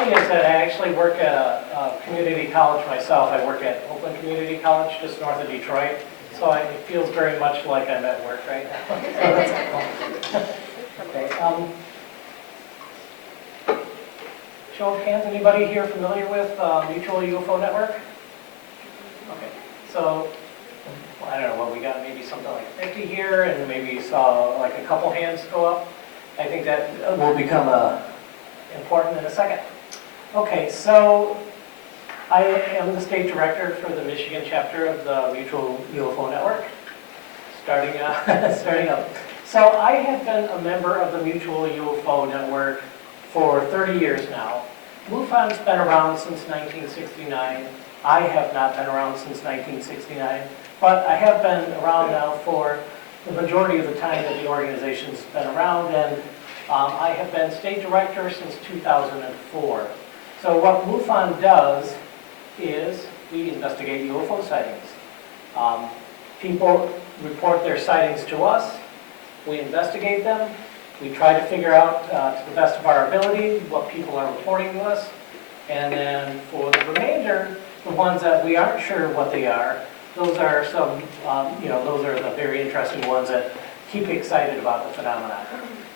funny is that I actually work at a community college myself. I work at Oakland Community College, just north of Detroit. So it feels very much like I'm at work right now. So that's cool. Okay. Show of hands, anybody here familiar with Mutual UFO Network? Okay. So, well, I don't know what we got, maybe something like 50 here, and maybe saw like a couple hands go up. I think that will become important in a second. Okay, so I am the state director for the Michigan chapter of the Mutual UFO Network, starting up. So I have been a member of the Mutual UFO Network for 30 years now. MUFON's been around since 1969. I have not been around since 1969, but I have been around now for the majority of the time that the organization's been around, and I have been state director since 2004. So what MUFON does is we investigate UFO sightings. People report their sightings to us. We investigate them. We try to figure out, to the best of our ability, what people are reporting to us. And then for the remainder, the ones that we aren't sure what they are, those are some, those are the very interesting ones that keep you excited about the phenomenon.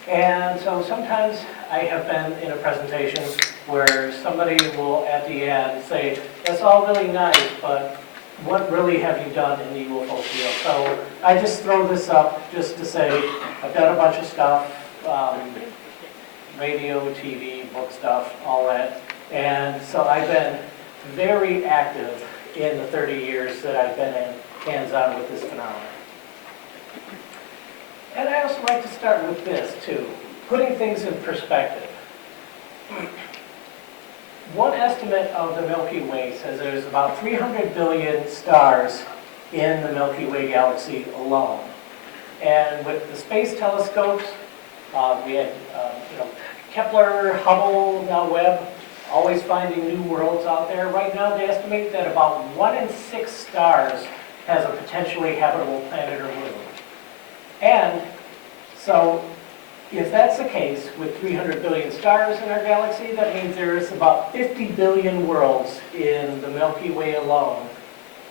And so sometimes I have been in a presentation where somebody will, at the end, say, that's all really nice, but what really have you done in the UFO field? So I just throw this up just to say, I've done a bunch of stuff, radio, TV, book stuff, all that. And so I've been very active in the 30 years that I've been in hands-on with this phenomenon. And I also like to start with this, too, putting things in perspective. One estimate of the Milky Way says there's about 300 billion stars in the Milky Way galaxy alone. And with the space telescopes, we had Kepler, Hubble, now Webb, always finding new worlds out there. Right now they estimate that about 1 in 6 stars has a potentially habitable planet or moon. And so if that's the case, with 300 billion stars in our galaxy, that means there's about 50 billion worlds in the Milky Way alone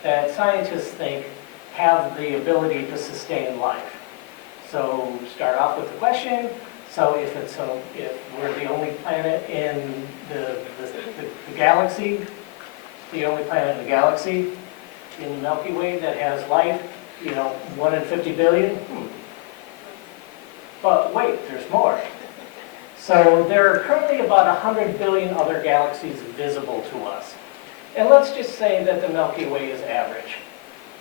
that scientists think have the ability to sustain life. So start off with the question, so if we're the only planet in the galaxy, the only planet in the galaxy in the Milky Way that has life, 1 in 50 billion, But wait, there's more. So there are currently about 100 billion other galaxies visible to us. And let's just say that the Milky Way is average.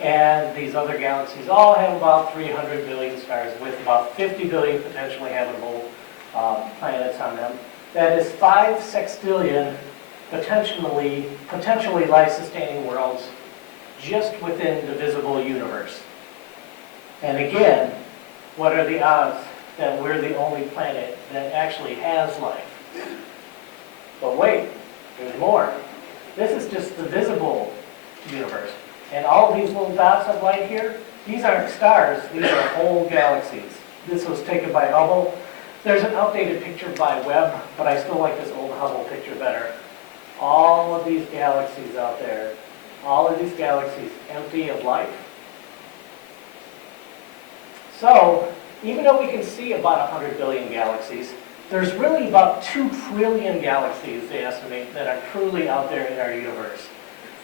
And these other galaxies all have about 300 billion stars with about 50 billion potentially habitable planets on them. That is 5 sextillion potentially life-sustaining worlds just within the visible universe. And again, what are the odds that we're the only planet that actually has life? But wait, there's more. This is just the visible universe. And all these little dots of light here, these aren't stars, these are whole galaxies. This was taken by Hubble. There's an updated picture by Webb, but I still like this old Hubble picture better. All of these galaxies out there, all of these galaxies empty of life. So, even though we can see about 100 billion galaxies, there's really about 2 trillion galaxies, they estimate, that are truly out there in our universe.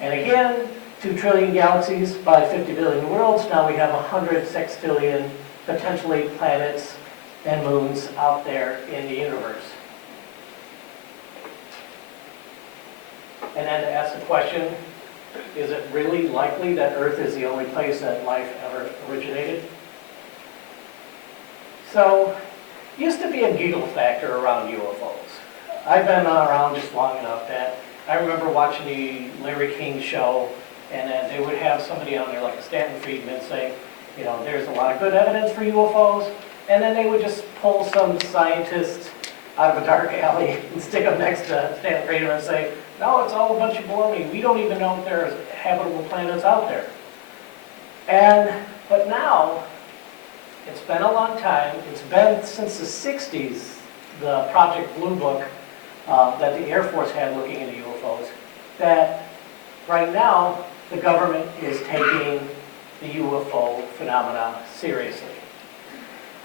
And again, 2 trillion galaxies by 50 billion worlds, now we have 100 sextillion potentially planets and moons out there in the universe. And then to ask the question, is it really likely that Earth is the only place that life ever originated? So, used to be a giggle factor around UFOs. I've been around just long enough that I remember watching the Larry King show, and then they would have somebody on there like a Stanton Friedman say, there's a lot of good evidence for UFOs, and then they would just pull some scientist out of a dark alley and stick them next to Stanton Friedman and say, no, it's all a bunch of baloney. We don't even know if there's habitable planets out there. But now, it's been a long time. It's been since the 60s, the Project Blue Book that the Air Force had looking into UFOs, that right now the government is taking the UFO phenomena seriously.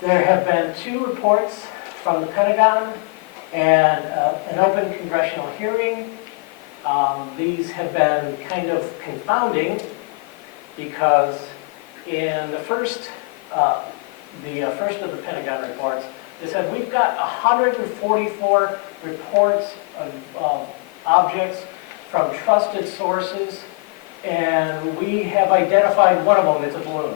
There have been 2 reports from the Pentagon and an open congressional hearing. These have been kind of confounding because in the first of the Pentagon reports, they said we've got 144 reports of objects from trusted sources, and we have identified one of them as a balloon.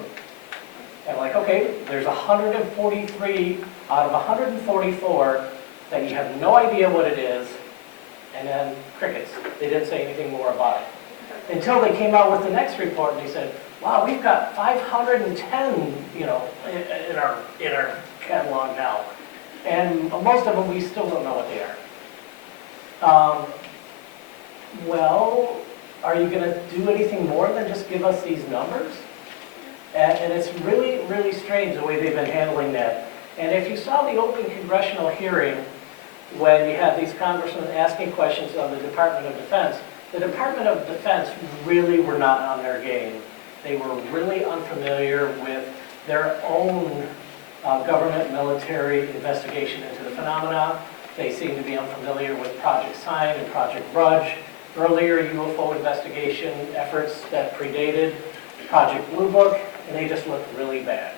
And like, okay, there's 143 out of 144 that you have no idea what it is, and then crickets. They didn't say anything more about it. Until they came out with the next report and they said, wow, we've got 510, in our catalog now. And most of them we still don't know what they are. Well, are you going to do anything more than just give us these numbers? And it's really, really strange the way they've been handling that. And if you saw the open congressional hearing when you had these congressmen asking questions of the Department of Defense, the Department of Defense really were not on their game. They were really unfamiliar with their own government military investigation into the phenomena. They seem to be unfamiliar with Project Sign and Project Rudge, earlier UFO investigation efforts that predated Project Blue Book, and they just looked really bad.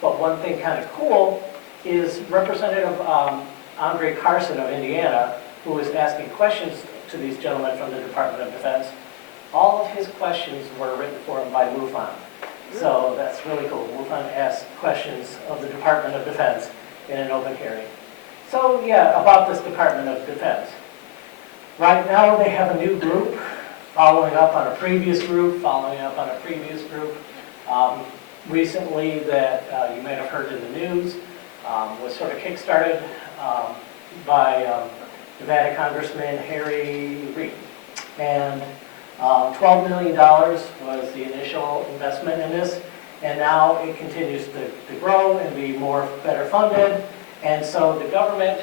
But one thing kind of cool is Representative Andre Carson of Indiana, who was asking questions to these gentlemen from the Department of Defense. All of his questions were written for him by MUFON. So that's really cool. MUFON asked questions of the Department of Defense in an open hearing. So yeah, about this Department of Defense. Right now they have a new group, following up on a previous group, following up on a previous group. Recently that you might have heard in the news was sort of kickstarted by Nevada Congressman Harry Reid. And $12 million was the initial investment in this, and now it continues to grow and be better funded. And so the government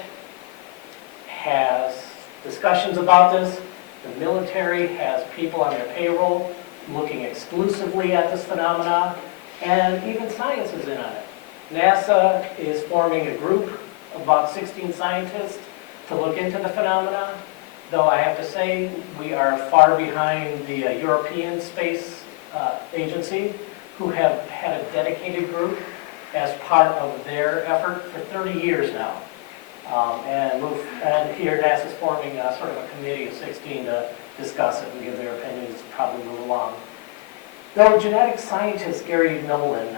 has discussions about this. The military has people on their payroll looking exclusively at this phenomena, and even science is in on it. NASA is forming a group of about 16 scientists to look into the phenomena, though I have to say we are far behind the European Space Agency, who have had a dedicated group as part of their effort for 30 years now. And here NASA's forming sort of a committee of 16 to discuss it and give their opinions, probably move along. Though genetic scientist Gary Nolan,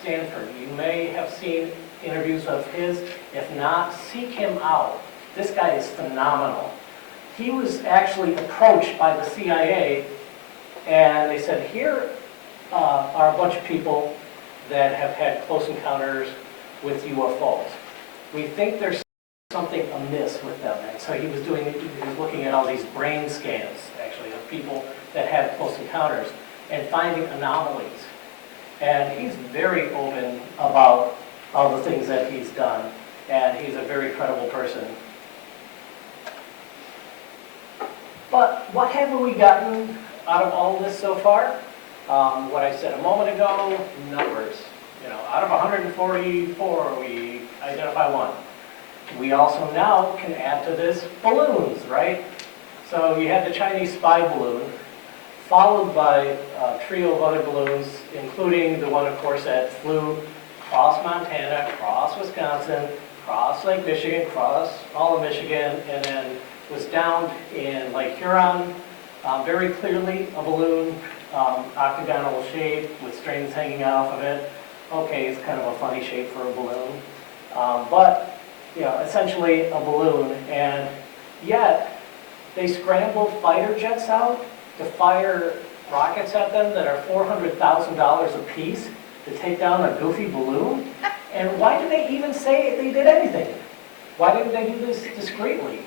Stanford, you may have seen interviews of his. If not, seek him out. This guy is phenomenal. He was actually approached by the CIA, and they said, here are a bunch of people that have had close encounters with UFOs. We think there's something amiss with them. And so he was looking at all these brain scans, actually, of people that had close encounters and finding anomalies. And he's very open about all the things that he's done, and he's a very credible person. But what have we gotten out of all of this so far? What I said a moment ago, numbers. Out of 144, we identify one. We also now can add to this balloons, right? So you had the Chinese spy balloon, followed by a trio of other balloons, including the one, of course, that flew across Montana, across Wisconsin, across Lake Michigan, across all of Michigan, and then was downed in Lake Huron. Very clearly a balloon, octagonal shape with strings hanging off of it. Okay, it's kind of a funny shape for a balloon. But essentially a balloon, and yet they scrambled fighter jets out to fire rockets at them that are $400,000 a piece to take down a goofy balloon. And why did they even say they did anything? Why didn't they do this discreetly?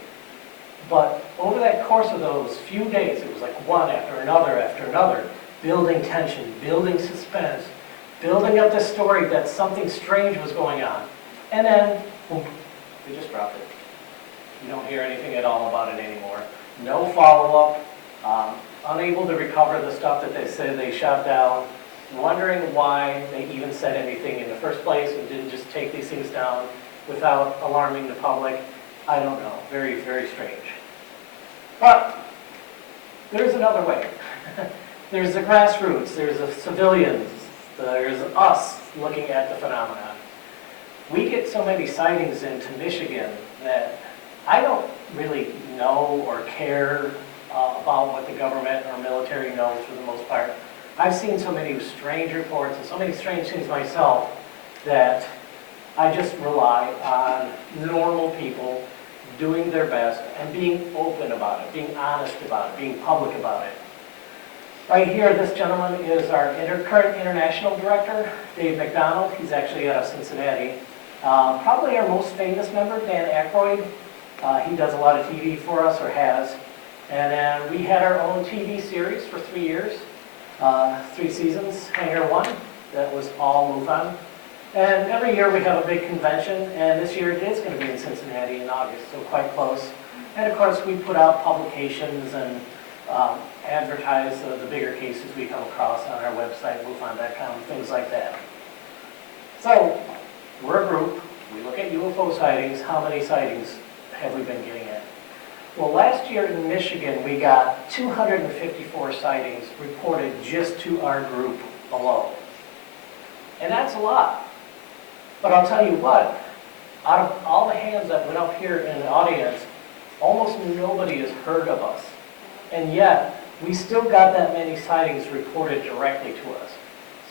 But over that course of those few days, it was like one after another, building tension, building suspense, building up this story that something strange was going on. And then, boom, they just dropped it. You don't hear anything at all about it anymore. No follow-up, unable to recover the stuff that they said they shot down, wondering why they even said anything in the first place and didn't just take these things down without alarming the public. I don't know. Very, very strange. But there's another way. There's the grassroots, there's the civilians, there's us looking at the phenomenon. We get so many sightings into Michigan that I don't really know or care about what the government or military knows for the most part. I've seen so many strange reports and so many strange things myself that I just rely on normal people doing their best and being open about it, being honest about it, being public about it. Right here, this gentleman is our current international director, Dave McDonald. He's actually out of Cincinnati. Probably our most famous member, Dan Aykroyd. He does a lot of TV for us, or has. And then we had our own TV series for 3 years, 3 seasons, Hangar 1, that was all MUFON. And every year we have a big convention, and this year it is going to be in Cincinnati in August, so quite close. And of course we put out publications and advertise the bigger cases we come across on our website, MUFON.com, things like that. So, we're a group, we look at UFO sightings. How many sightings have we been getting at? Well, last year in Michigan, we got 254 sightings reported just to our group alone. And that's a lot. But I'll tell you what, out of all the hands that went up here in the audience, almost nobody has heard of us. And yet, we still got that many sightings reported directly to us.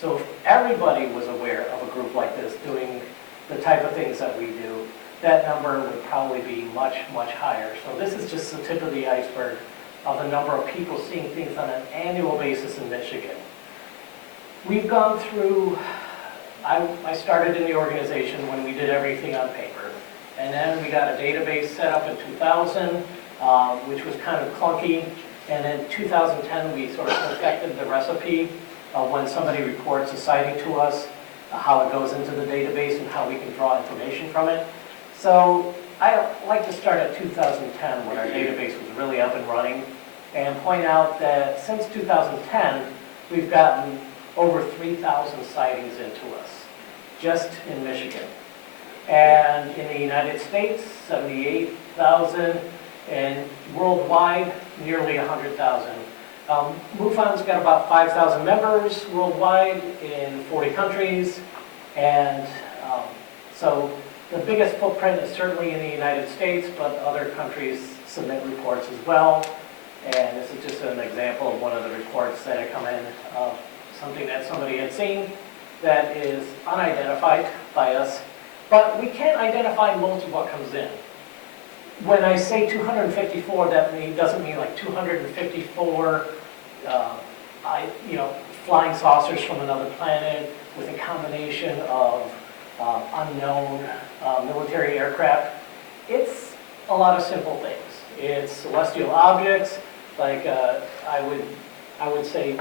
So if everybody was aware of a group like this doing the type of things that we do, that number would probably be much, much higher. So this is just the tip of the iceberg of the number of people seeing things on an annual basis in Michigan. We've gone through, I started in the organization when we did everything on paper. And then we got a database set up in 2000, which was kind of clunky. And in 2010, we sort of perfected the recipe of when somebody reports a sighting to us, how it goes into the database and how we can draw information from it. So I like to start at 2010 when our database was really up and running and point out that since 2010, we've gotten over 3,000 sightings into us, just in Michigan. And in the United States, 78,000, and worldwide, nearly 100,000. MUFON's got about 5,000 members worldwide in 40 countries, and so the biggest footprint is certainly in the United States, but other countries submit reports as well. And this is just an example of one of the reports that had come in, something that somebody had seen that is unidentified by us, but we can't identify most of what comes in. When I say 254, that doesn't mean like 254 flying saucers from another planet with a combination of unknown military aircraft. It's a lot of simple things. It's celestial objects, like I would say,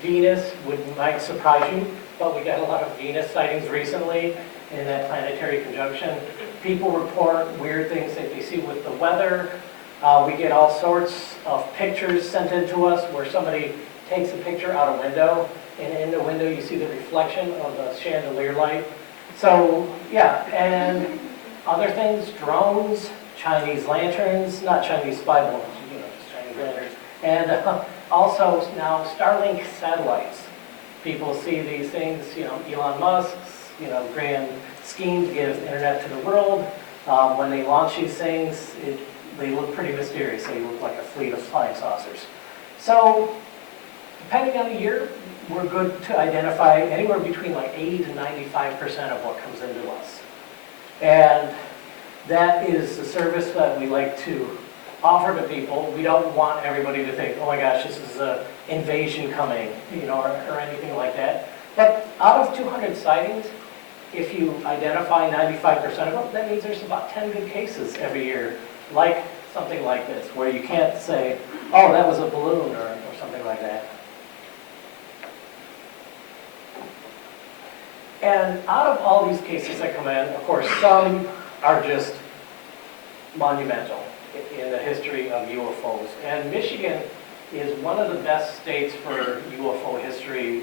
Venus might surprise you, but we got a lot of Venus sightings recently in that planetary conjunction. People report weird things that they see with the weather. We get all sorts of pictures sent in to us where somebody takes a picture out a window, and in the window you see the reflection of the chandelier light. So, yeah, and other things, drones, Chinese lanterns, not Chinese spy balloons, just Chinese lanterns. And also now Starlink satellites. People see these things, Elon Musk's, grand scheme to give internet to the world. When they launch these things, they look pretty mysterious. They look like a fleet of flying saucers. So, depending on the year, we're good to identify anywhere between like 80 to 95% of what comes into us. And that is the service that we like to offer to people. We don't want everybody to think, oh my gosh, this is an invasion coming, or anything like that. But out of 200 sightings, if you identify 95% of them, that means there's about 10 good cases every year, like something like this, where you can't say, oh, that was a balloon or something like that. And out of all these cases that come in, of course, some are just, monumental in the history of UFOs. And Michigan is one of the best states for UFO history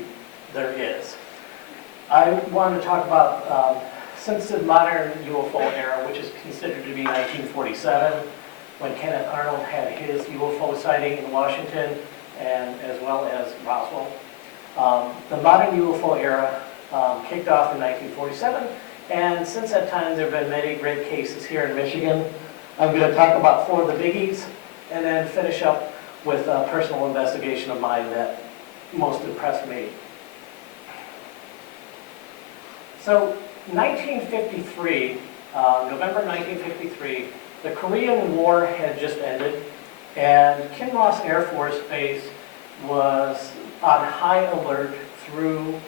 there is. I want to talk about, since the modern UFO era, which is considered to be 1947, when Kenneth Arnold had his UFO sighting in Washington, and as well as Roswell. The modern UFO era kicked off in 1947, and since that time there have been many great cases here in Michigan. I'm going to talk about 4 of the biggies, and then finish up with a personal investigation of mine that most impressed me. So 1953, November 1953, the Korean War had just ended, and Kinross Air Force Base was on high alert through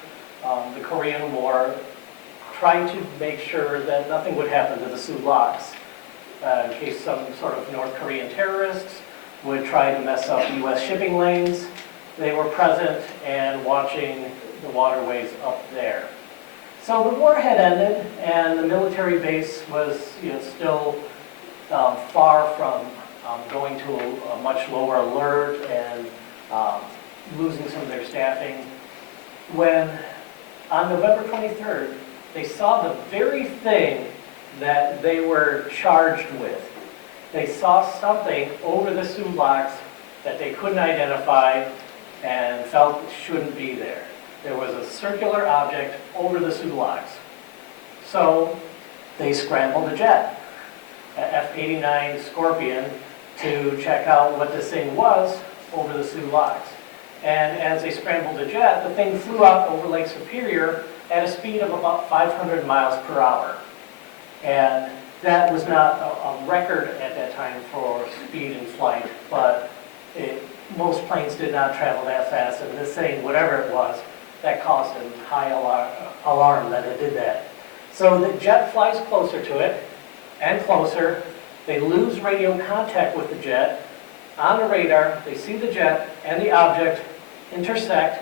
the Korean War, trying to make sure that nothing would happen to the Sulaks, in case some sort of North Korean terrorists would try to mess up U.S. shipping lanes. They were present and watching the waterways up there. So the war had ended, and the military base was, still far from going to a much lower alert and losing some of their staffing. When on November 23rd, they saw the very thing that they were charged with. They saw something over the Sulaks that they couldn't identify and felt shouldn't be there. There was a circular object over the Sulaks. So they scrambled a jet, an F-89 Scorpion, to check out what this thing was over the Sulaks. And as they scrambled the jet, the thing flew out over Lake Superior at a speed of about 500 miles per hour. And that was not a record at that time for speed in flight, but most planes did not travel that fast, and this thing, whatever it was, that caused a high alarm that it did that. So the jet flies closer to it, and closer. They lose radio contact with the jet. On the radar, they see the jet and the object intersect,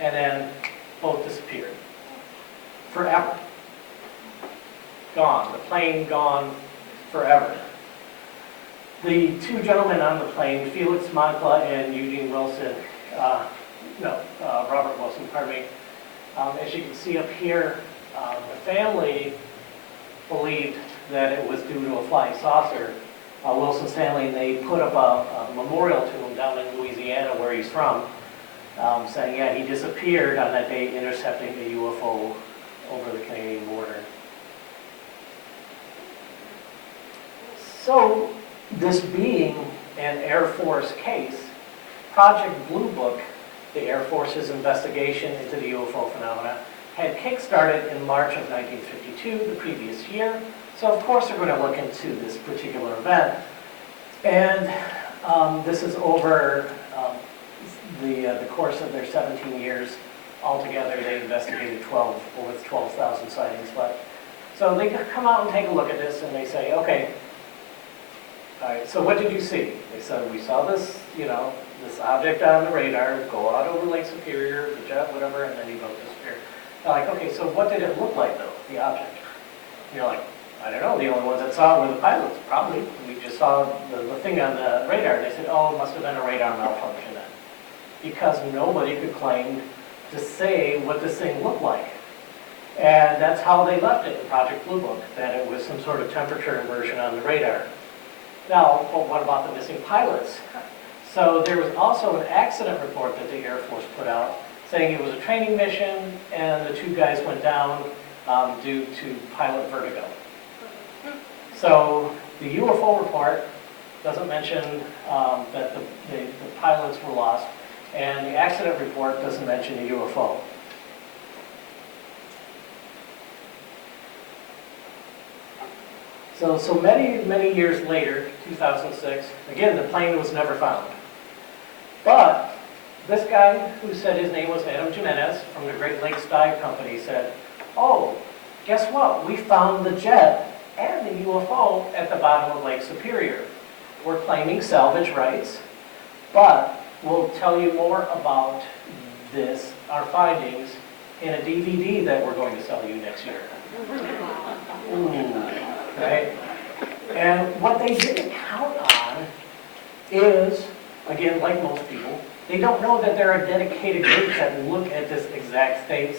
and then both disappear. Forever. Gone. The plane gone forever. The 2 gentlemen on the plane, Felix Moncla and Eugene Wilson, Robert Wilson, pardon me. As you can see up here, the family believed that it was due to a flying saucer. Wilson Stanley, and they put up a memorial to him down in Louisiana, where he's from, saying, yeah, he disappeared on that day intercepting a UFO over the Canadian border. So, this being an Air Force case, Project Blue Book, the Air Force's investigation into the UFO phenomena, had kick-started in March of 1952, the previous year. So of course they're going to look into this particular event. And this is over the course of their 17 years. Altogether, they investigated over 12,000 sightings. So they come out and take a look at this, and they say, okay, all right, so what did you see? They said, we saw this, this object on the radar go out over Lake Superior, the jet, whatever, and then he both disappeared. They're like, okay, so what did it look like, though, the object? And you're like, I don't know, the only ones that saw it were the pilots, probably. We just saw the thing on the radar. They said, oh, it must have been a radar malfunction then. Because nobody could claim to say what this thing looked like. And that's how they left it in Project Blue Book, that it was some sort of temperature inversion on the radar. Now, well, what about the missing pilots? So there was also an accident report that the Air Force put out saying it was a training mission and the 2 guys went down due to pilot vertigo. So the UFO report doesn't mention that the pilots were lost, and the accident report doesn't mention the UFO. So many years later, 2006, again, the plane was never found. But this guy who said his name was Adam Jimenez from the Great Lakes Dive Company said, oh, guess what? We found the jet and the UFO at the bottom of Lake Superior. We're claiming salvage rights, but we'll tell you more about this, our findings, in a DVD that we're going to sell you next year. Ooh, right? And what they didn't count on is, again, like most people, they don't know that there are dedicated groups that look at this exact thing.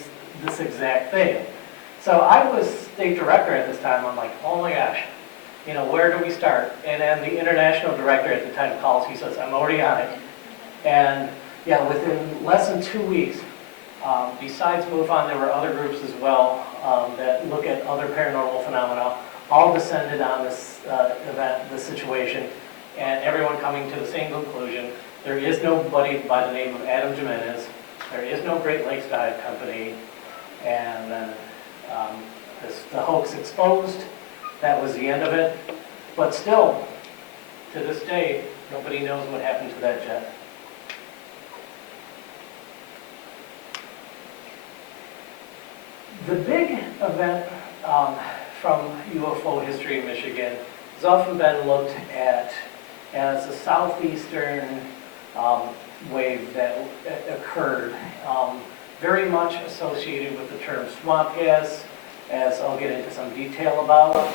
So I was state director at this time. I'm like, oh my gosh, you know, where do we start? And then the international director at the time calls. He says, I'm already on it. And yeah, within less than 2 weeks, besides MUFON, there were other groups as well that look at other paranormal phenomena, all descended on this event, this situation, and everyone coming to the same conclusion. There is nobody by the name of Adam Jimenez. There is no Great Lakes Dive Company. And then the hoax exposed. That was the end of it. But still, to this day, nobody knows what happened to that jet. The big event from UFO history in Michigan has often been looked at as a southeastern wave that occurred, very much associated with the term swamp gas, as I'll get into some detail about.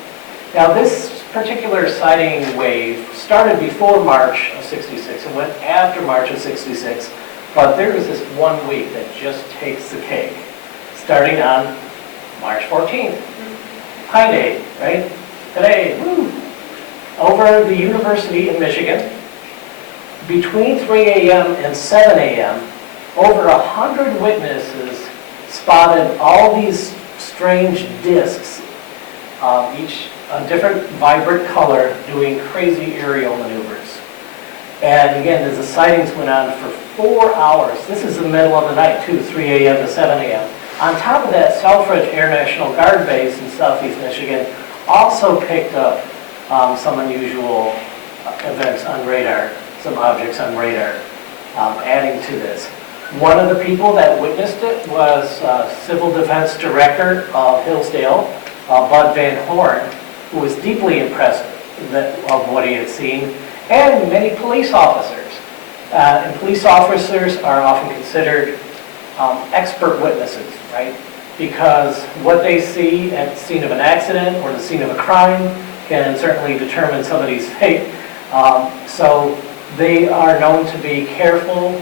Now, this particular sighting wave started before March of '66 and went after March of '66, but there is this 1 week that just takes the cake, starting on March 14th. Pi Day, right? Today, woo! Over the University of Michigan, between 3 a.m. and 7 a.m., over 100 witnesses spotted all these strange discs, each a different vibrant color, doing crazy aerial maneuvers. And again, as the sightings went on for 4 hours, this is the middle of the night too, 3 a.m. to 7 a.m. On top of that, Selfridge Air National Guard Base in southeast Michigan also picked up some unusual events on radar, some objects on radar, adding to this. One of the people that witnessed it was Civil Defense Director of Hillsdale, Bud Van Horn, who was deeply impressed of what he had seen, and many police officers. And police officers are often considered expert witnesses, right? Because what they see at the scene of an accident or the scene of a crime can certainly determine somebody's fate. So they are known to be careful,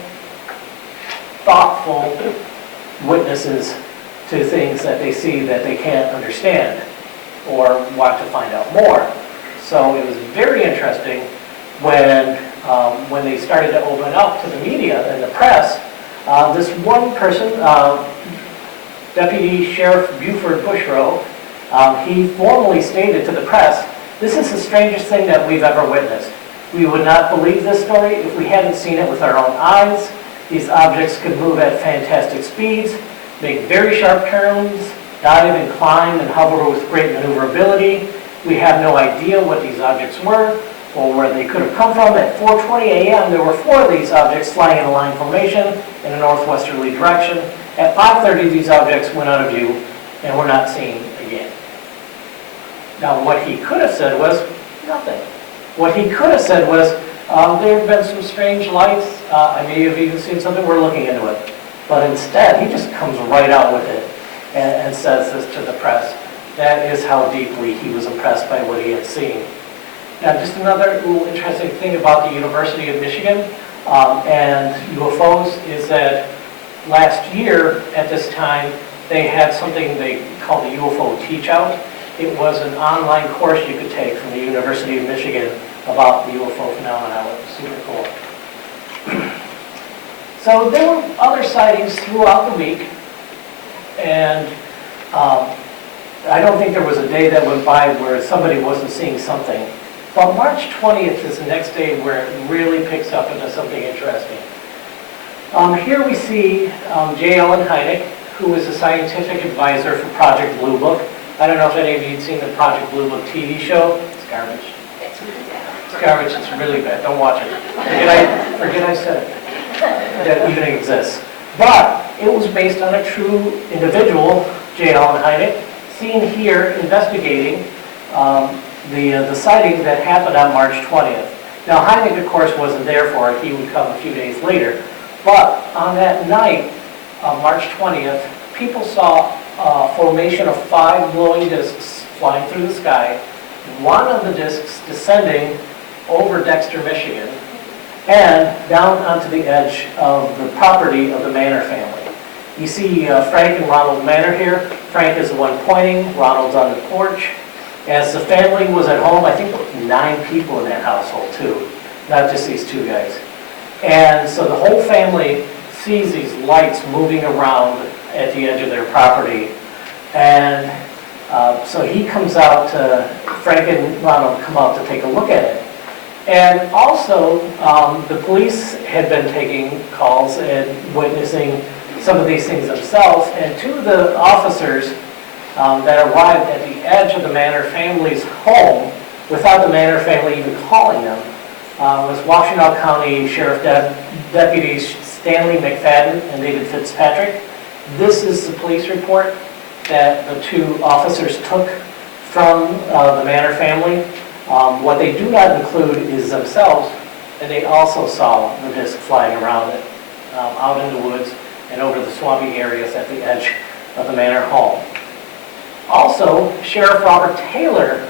thoughtful witnesses to things that they see that they can't understand or want to find out more. So it was very interesting when they started to open up to the media and the press. This one person, Deputy Sheriff Buford Bushrow, he formally stated to the press, "This is the strangest thing that we've ever witnessed. We would not believe this story if we hadn't seen it with our own eyes. These objects could move at fantastic speeds, make very sharp turns, dive and climb and hover with great maneuverability. We have no idea what these objects were or where they could have come from. At 4:20 a.m., there were 4 of these objects flying in a line formation in a northwesterly direction. At 5:30, these objects went out of view and were not seen again." Now, what he could have said was nothing. What he could have said was, there have been some strange lights. I may have even seen something. We're looking into it. But instead, he just comes right out with it and says this to the press. That is how deeply he was impressed by what he had seen. Now, just another little interesting thing about the University of Michigan and UFOs is that last year at this time, they had something they called the UFO Teach Out. It was an online course you could take from the University of Michigan about the UFO phenomena. It was super cool. So there were other sightings throughout the week, and I don't think there was a day that went by where somebody wasn't seeing something. But March 20th is the next day where it really picks up into something interesting. Here we see J. Allen Hynek, who is a scientific advisor for Project Blue Book. I don't know if any of you have seen the Project Blue Book TV show. It's garbage. It's garbage. It's really bad. Don't watch it. Forget I said it. That even exists. But it was based on a true individual, J. Allen Hynek, seen here investigating the sighting that happened on March 20th. Now, Hynek, of course, wasn't there for it. He would come a few days later. But on that night of March 20th, people saw a formation of 5 glowing discs flying through the sky. one of the discs descending over Dexter, Michigan, and down onto the edge of the property of the Manor family. You see Frank and Ronald Manor here. Frank is the one pointing, Ronald's on the porch. As the family was at home, I think 9 people in that household too, not just these 2 guys. And so the whole family sees these lights moving around at the edge of their property. And so he comes out to, Frank and Ronald come out to take a look at it. And also, the police had been taking calls and witnessing some of these things themselves. And 2 of the officers that arrived at the edge of the Manor family's home, without the Manor family even calling them, was Washtenaw County Sheriff Deputies Stanley McFadden and David Fitzpatrick. This is the police report that the 2 officers took from the Manor family. What they do not include is themselves, and they also saw the disc flying around it, out in the woods and over the swampy areas at the edge of the Manor home. Also, Sheriff Robert Taylor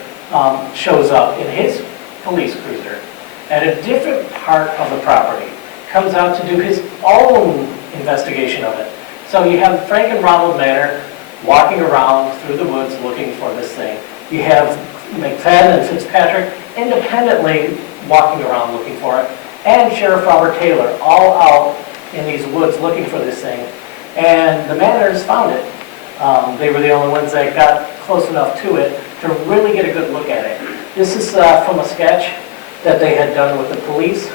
shows up in his police cruiser at a different part of the property, comes out to do his own investigation of it. So you have Frank and Ronald Manor walking around through the woods looking for this thing. You have McFadden and Fitzpatrick independently walking around looking for it, and Sheriff Robert Taylor all out in these woods looking for this thing. And the Manors found it. They were the only ones that got close enough to it to really get a good look at it. This is from a sketch that they had done with the police.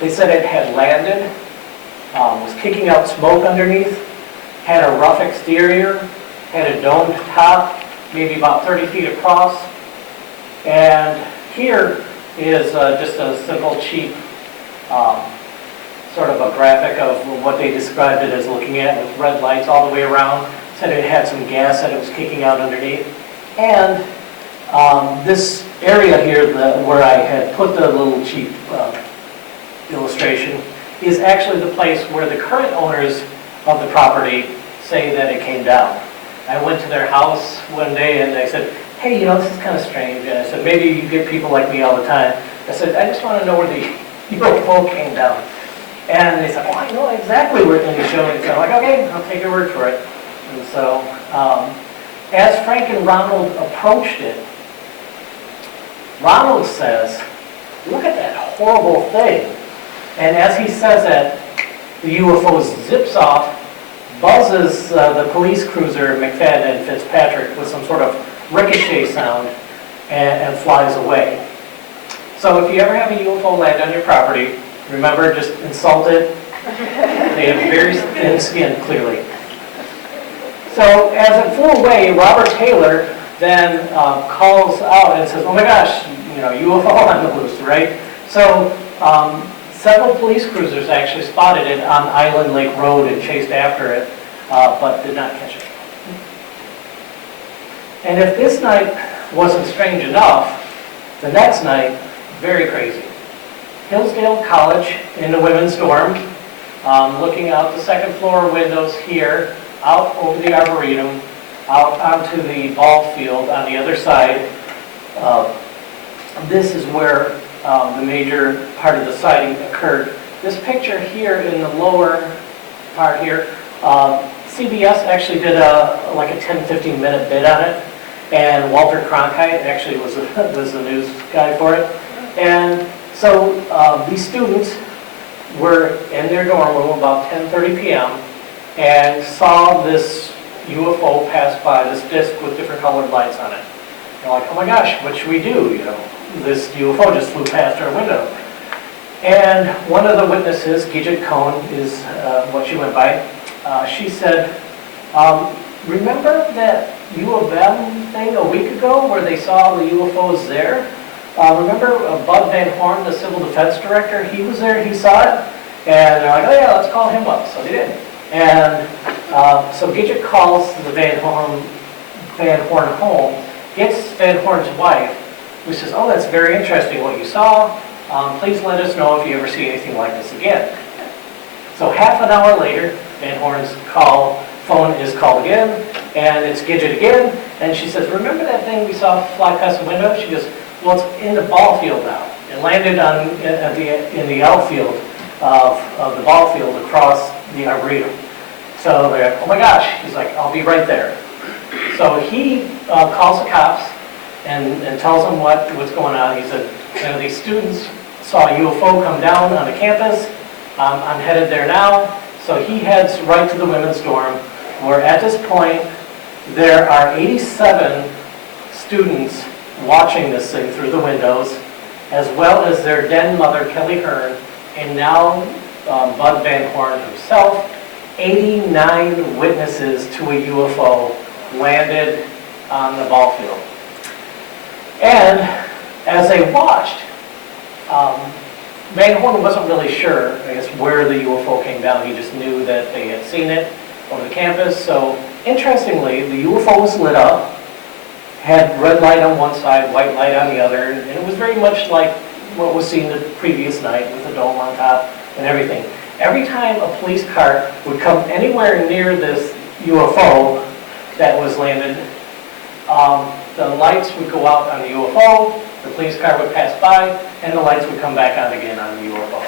They said it had landed, was kicking out smoke underneath, had a rough exterior, had a domed top, maybe about 30 feet across. And here is just a simple, cheap sort of a graphic of what they described it as looking at, with red lights all the way around. Said it had some gas that it was kicking out underneath. And this area here where I had put the little cheap illustration is actually the place where the current owners of the property say that it came down. I went to their house one day and I said, hey, you know, this is kind of strange. And I said, maybe you get people like me all the time. I said, I just want to know where the UFO came down. And they said, oh, I know exactly where, and he showed me. So I'm like, okay, I'll take your word for it. And so as Frank and Ronald approached it, Ronald says, look at that horrible thing. And as he says that, the UFO zips off, buzzes the police cruiser, McFadden and Fitzpatrick, with some sort of ricochet sound, and flies away. So if you ever have a UFO land on your property, remember, just insult it. They have very thin skin, clearly. So as it flew away, Robert Taylor then calls out and says, oh my gosh, you know, UFO on the loose, right? So several police cruisers actually spotted it on Island Lake Road and chased after it, but did not catch it. And if this night wasn't strange enough, the next night, very crazy. Hillsdale College in the women's dorm, looking out the second floor windows here, out over the Arboretum, out onto the ball field on the other side. This is where the major part of the sighting occurred. This picture here in the lower part here, CBS actually did like a 10-15 minute bid on it, and Walter Cronkite actually was the news guy for it. And so these students were in their dorm room about 10:30 p.m. and saw this UFO pass by, this disc with different colored lights on it. They're like, oh my gosh, what should we do? You know, this UFO just flew past our window. And one of the witnesses, Gidget Cohn is what she went by, she said, remember that U of M thing a week ago where they saw the UFOs there? Remember Bud Van Horn, the civil defense director? He was there, he saw it. And they're like, oh yeah, let's call him up. So they did. And so Gidget calls the Van Horn home, gets Van Horn's wife, who says, oh, that's very interesting what you saw. Please let us know if you ever see anything like this again. So half an hour later, Van Horn's phone is called again. And it's Gidget again, and she says, remember that thing we saw fly past the window? She goes, well, it's in the ball field now. It landed in the outfield of the ball field across the Arboretum. So they're like, oh my gosh. He's like, I'll be right there. So he calls the cops and tells them what's going on. He said, you know, these students saw a UFO come down on the campus. I'm headed there now. So he heads right to the women's dorm, where at this point, there are 87 students watching this thing through the windows, as well as their then mother, Kelly Hearn, and now Bud Van Horn himself. 89 witnesses to a UFO landed on the ball field. And as they watched, Van Horn wasn't really sure, I guess, where the UFO came down. He just knew that they had seen it over the campus. So, interestingly, the UFO was lit up, had red light on one side, white light on the other, and it was very much like what was seen the previous night with the dome on top and everything. Every time a police car would come anywhere near this UFO that was landed, the lights would go out on the UFO, the police car would pass by, and the lights would come back on again on the UFO.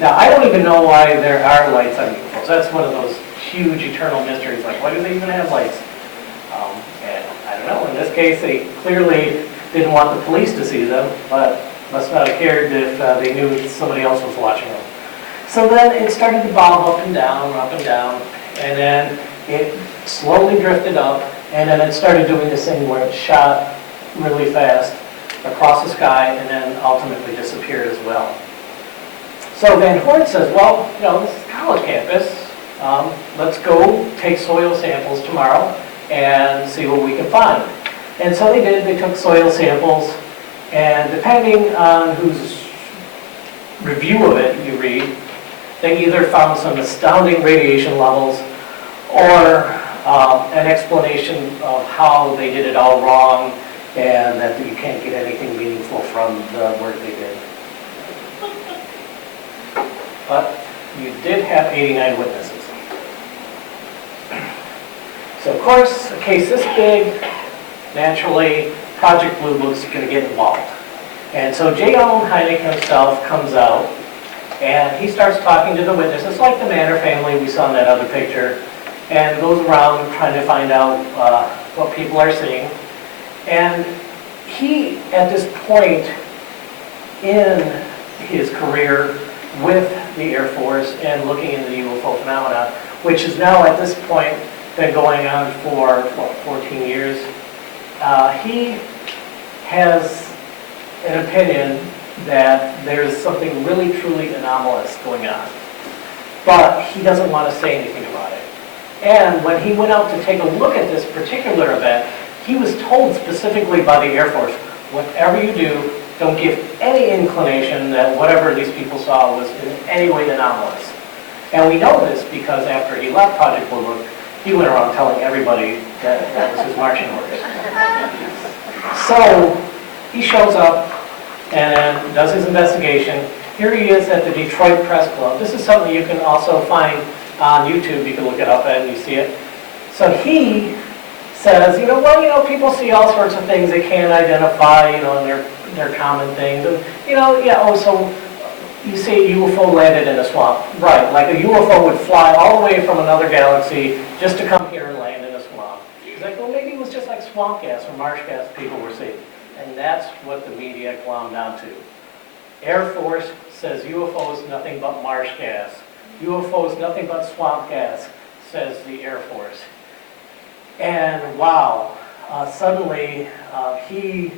Now, I don't even know why there are lights on UFOs. That's one of those huge eternal mysteries, like why do they even have lights? And I don't know, in this case they clearly didn't want the police to see them, but must not have cared if they knew somebody else was watching them. So then it started to bob up and down, and then it slowly drifted up, and then it started doing this thing where it shot really fast across the sky and then ultimately disappeared as well. So Van Horn says, well, you know, this is college campus. Let's go take soil samples tomorrow and see what we can find. And so they did. They took soil samples, and depending on whose review of it you read, they either found some astounding radiation levels or an explanation of how they did it all wrong and that you can't get anything meaningful from the work they did. But you did have 89 witnesses. So of course, a case this big, naturally, Project Blue Book's going to get involved. And so J. Allen Hynek himself comes out, and he starts talking to the witnesses, like the Manor family we saw in that other picture, and goes around trying to find out what people are seeing. And he, at this point in his career with the Air Force and looking into the UFO phenomena, which is now at this point been going on for, what, 14 years, he has an opinion that there's something really, truly anomalous going on. But he doesn't want to say anything about it. And when he went out to take a look at this particular event, he was told specifically by the Air Force, whatever you do, don't give any inclination that whatever these people saw was in any way anomalous. And we know this because after he left Project Blue Book, he went around telling everybody that that was his marching orders. So he shows up and does his investigation. Here he is at the Detroit Press Club. This is something you can also find on YouTube. You can look it up and you see it. So he says, well, people see all sorts of things they can't identify, and they're common things. And, so you see a UFO landed in a swamp. Right, like a UFO would fly all the way from another galaxy just to come here and land in a swamp. He's like, well, maybe it was just like swamp gas or marsh gas people were seeing. And that's what the media glommed down to. Air Force says UFOs nothing but marsh gas. UFOs nothing but swamp gas, says the Air Force. And wow, suddenly he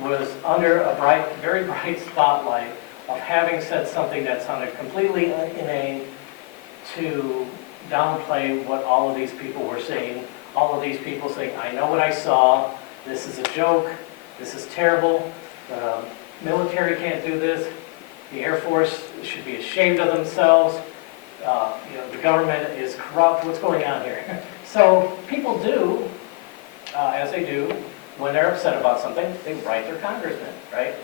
was under a very bright spotlight of having said something that sounded completely inane to downplay what all of these people were saying. All of these people saying, I know what I saw, this is a joke, this is terrible, the military can't do this, the Air Force should be ashamed of themselves, the government is corrupt, what's going on here? So people do, as they do, when they're upset about something, they write their congressman, right?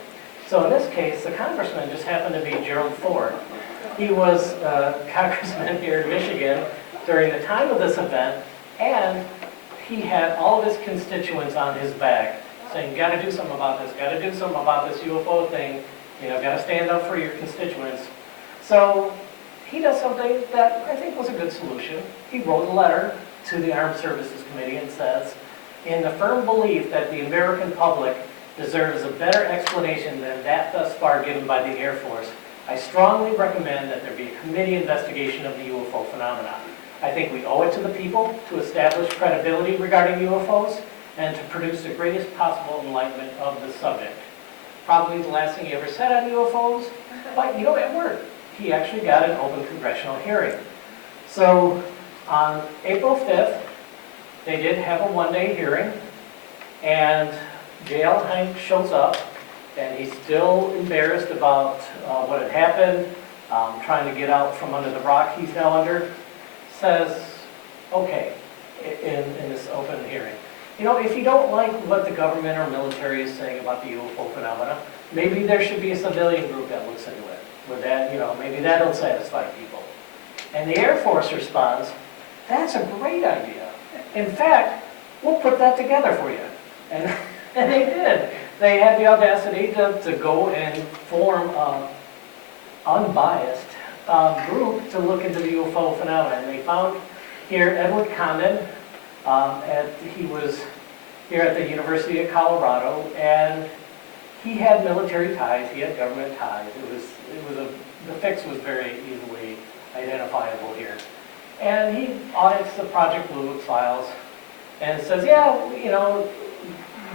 So in this case, the congressman just happened to be Gerald Ford. He was a congressman here in Michigan during the time of this event, and he had all of his constituents on his back saying, got to do something about this, got to do something about this UFO thing, you know, got to stand up for your constituents. So he does something that I think was a good solution. He wrote a letter to the Armed Services Committee and says, in the firm belief that the American public deserves a better explanation than that thus far given by the Air Force, I strongly recommend that there be a committee investigation of the UFO phenomenon. I think we owe it to the people to establish credibility regarding UFOs and to produce the greatest possible enlightenment of the subject. Probably the last thing he ever said on UFOs, but you know, it worked. He actually got an open congressional hearing. So on April 5th, they did have a one-day hearing, and J.L. Hank shows up, and he's still embarrassed about what had happened, trying to get out from under the rock he's now under. Says, okay, in this open hearing, you know, if you don't like what the government or military is saying about the UFO phenomena, maybe there should be a civilian group that looks into it. Would that, you know, maybe that'll satisfy people. And the Air Force responds, that's a great idea. In fact, we'll put that together for you. And they did. They had the audacity to go and form an unbiased group to look into the UFO phenomenon. And they found here Edward Condon, he was here at the University of Colorado, and he had military ties, he had government ties. The fix was very easily identifiable here. And he audits the Project Blue Book files and says, yeah, you know,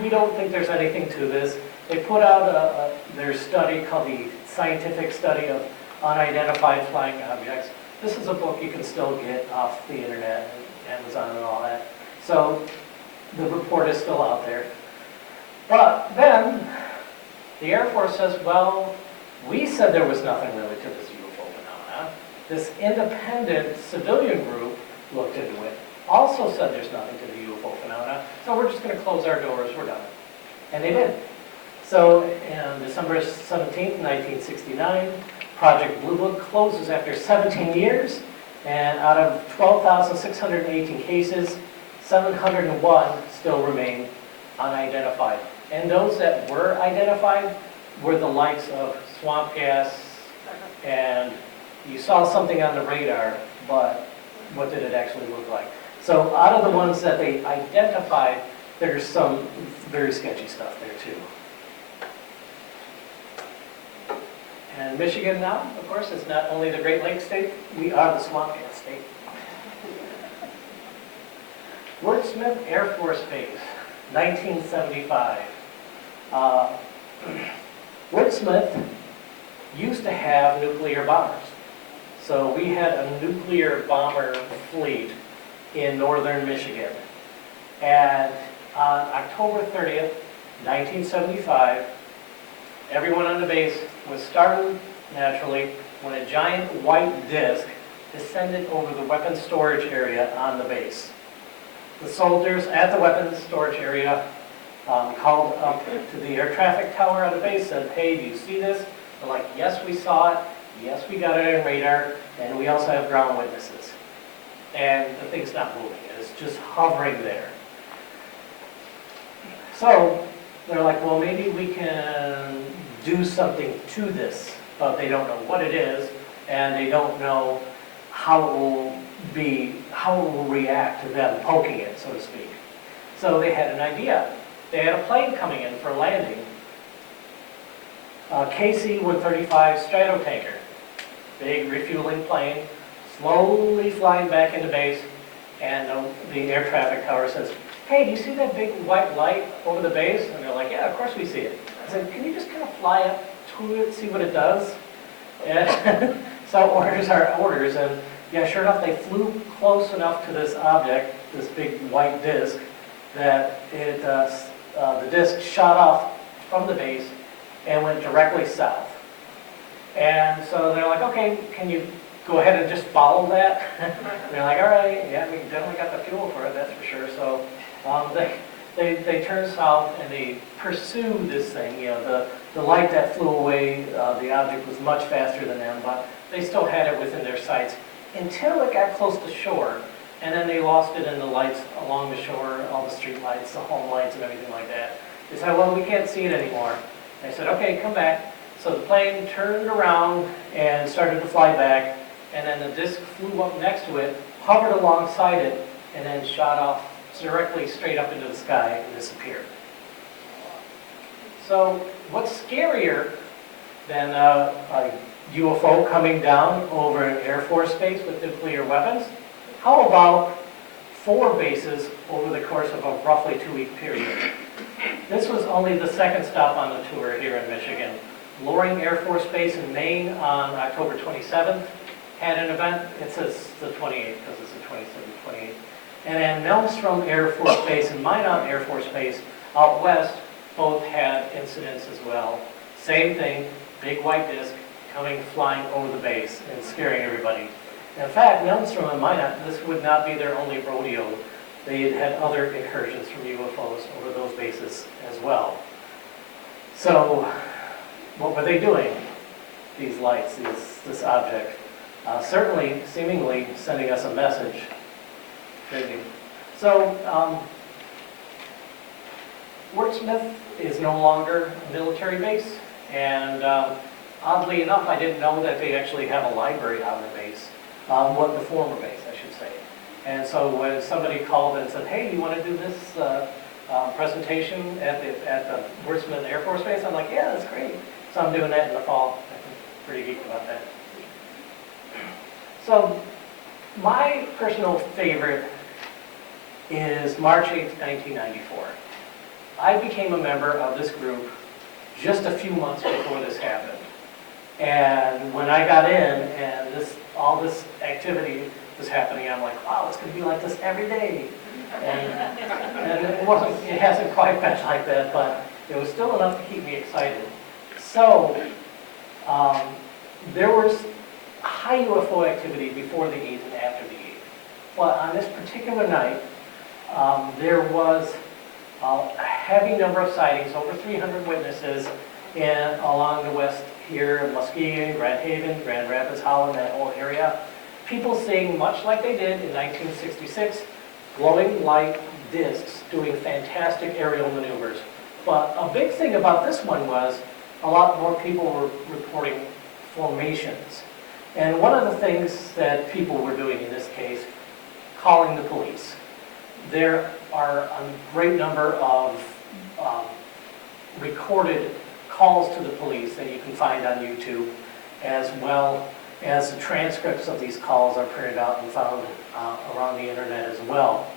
we don't think there's anything to this. They put out their study called the Scientific Study of Unidentified Flying Objects. This is a book you can still get off the internet, and Amazon and all that. So the report is still out there. But then the Air Force says, well, we said there was nothing really to this UFO phenomena. This independent civilian group looked into it, also said there's nothing to the UFO phenomena, so we're just going to close our doors, we're done. And they did. So on December 17th, 1969, Project Blue Book closes after 17 years, and out of 12,618 cases, 701 still remain unidentified. And those that were identified were the likes of swamp gas, and you saw something on the radar, but what did it actually look like? So out of the ones that they identified, there's some very sketchy stuff there too. And Michigan now, of course, is not only the Great Lakes state, we are the swamp gas state. Woodsmith Air Force Base, 1975. Woodsmith used to have nuclear bombers. So we had a nuclear bomber fleet in northern Michigan. And on October 30th, 1975, everyone on the base was startled, naturally, when a giant white disc descended over the weapons storage area on the base. The soldiers at the weapons storage area called up to the air traffic tower on the base, said, hey, do you see this? They're like, yes, we saw it. Yes, we got it on radar. And we also have ground witnesses. And the thing's not moving. It's just hovering there. So they're like, well, maybe we can do something to this, but they don't know what it is, and they don't know how it will react to them poking it, so to speak. So they had an idea. They had a plane coming in for landing, a KC-135 Stratotanker, big refueling plane, slowly flying back into base, and the air traffic tower says, hey, do you see that big white light over the base? And they're like, yeah, of course we see it. I said, can you just kind of fly up to it, see what it does? And so orders are orders, and yeah, sure enough, they flew close enough to this object, this big white disc, that the disc shot off from the base and went directly south. And so they're like, okay, can you go ahead and just follow that? And they're like, all right, yeah, we definitely got the fuel for it, that's for sure. So they turn south and they pursue this thing. You know, the light that flew away, the object was much faster than them, but they still had it within their sights until it got close to shore. and then they lost it in the lights along the shore, all the street lights, the home lights and everything like that. They said, well, we can't see it anymore. I said, okay, come back. So the plane turned around and started to fly back, and then the disc flew up next to it, hovered alongside it, and then shot off directly straight up into the sky and disappeared. So what's scarier than a UFO coming down over an Air Force base with nuclear weapons? How about 4 bases over the course of a roughly 2-week period? This was only the second stop on the tour here in Michigan. Loring Air Force Base in Maine on October 27th had an event. It says the 28th because it's the 27th, 28th. And then Nelmstrom Air Force Base and Minot Air Force Base out west both had incidents as well. Same thing, big white disc coming flying over the base and scaring everybody. In fact, Nelmstrom and Minot, this would not be their only rodeo. They had had other incursions from UFOs over those bases as well. So, what were they doing? These lights, this object. Certainly, seemingly, sending us a message. Crazy. So, Wurtsmith is no longer a military base, and oddly enough, I didn't know that they actually have a library on the base. The former base, I should say. And so when somebody called and said, hey, you want to do this presentation at the Wurtsmith Air Force Base? I'm like, yeah, that's great. So I'm doing that in the fall. I'm pretty geeked about that. So my personal favorite is March 8th, 1994. I became a member of this group just a few months before this happened. And when I got in and all this activity was happening, I'm like, wow, it's going to be like this every day. And it hasn't quite been like that, but it was still enough to keep me excited. So there was high UFO activity before the 8th and after the 8th. But on this particular night, there was a heavy number of sightings, over 300 witnesses along the west here, Muskegon, Grand Haven, Grand Rapids, Holland, that whole area. People seeing much like they did in 1966, glowing light discs doing fantastic aerial maneuvers. But a big thing about this one was a lot more people were reporting formations. And one of the things that people were doing in this case, calling the police. There are a great number of recorded calls to the police that you can find on YouTube, as well as the transcripts of these calls are printed out and found around the internet as well.